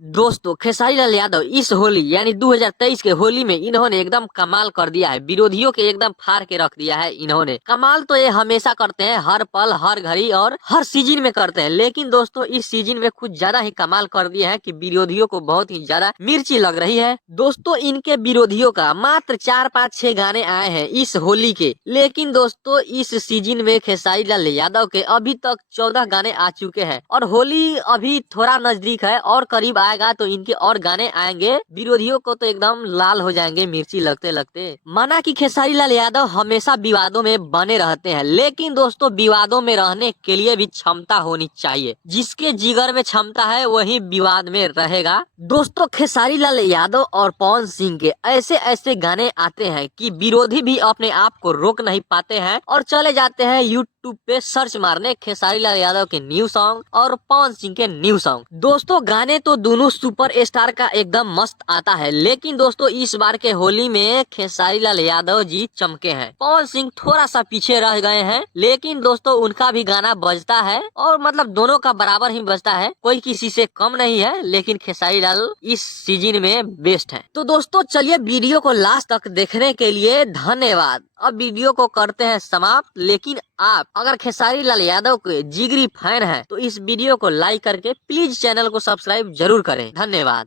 दोस्तों खेसारी लाल यादव इस होली यानी 2023 के होली में इन्होंने एकदम कमाल कर दिया है। विरोधियों के एकदम फाड़ के रख दिया है इन्होंने। कमाल तो ये हमेशा करते हैं, हर पल हर घड़ी और हर सीजन में करते हैं, लेकिन दोस्तों इस सीजन में कुछ ज्यादा ही कमाल कर दिया है कि विरोधियों को बहुत ही ज्यादा मिर्ची लग रही है। दोस्तों इनके विरोधियों का मात्र 4-5-6 गाने आए हैं इस होली के, लेकिन दोस्तों इस सीजन में खेसारी लाल यादव के अभी तक 14 गाने आ चुके हैं और होली अभी थोड़ा नजदीक है और करीब आएगा तो इनके और गाने आएंगे। विरोधियों को तो एकदम लाल हो जाएंगे मिर्ची लगते लगते। माना कि खेसारी लाल यादव हमेशा विवादों में बने रहते हैं, लेकिन दोस्तों विवादों में रहने के लिए भी क्षमता होनी चाहिए। जिसके जिगर में क्षमता है वही विवाद में रहेगा। दोस्तों खेसारी लाल यादव और पवन सिंह के ऐसे ऐसे गाने आते हैं कि विरोधी भी अपने आप को रोक नहीं पाते हैं और चले जाते हैं यूट्यूब पे सर्च मारने खेसारी लाल यादव के न्यू सॉन्ग और पवन सिंह के न्यू सॉन्ग। दोस्तों गाने तो दोनों सुपर स्टार का एकदम मस्त आता है, लेकिन दोस्तों इस बार के होली में खेसारी लाल यादव जी चमके हैं। पवन सिंह थोड़ा सा पीछे रह गए हैं, लेकिन दोस्तों उनका भी गाना बजता है और मतलब दोनों का बराबर ही बजता है, कोई किसी से कम नहीं है। लेकिन खेसारी लाल इस सीजन में बेस्ट है। तो दोस्तों चलिए वीडियो को लास्ट तक देखने के लिए धन्यवाद। अब वीडियो को करते हैं समाप्त, लेकिन आप अगर खेसारी लाल यादव के जिगरी फैन हैं तो इस वीडियो को लाइक करके प्लीज चैनल को सब्सक्राइब जरूर करें। धन्यवाद।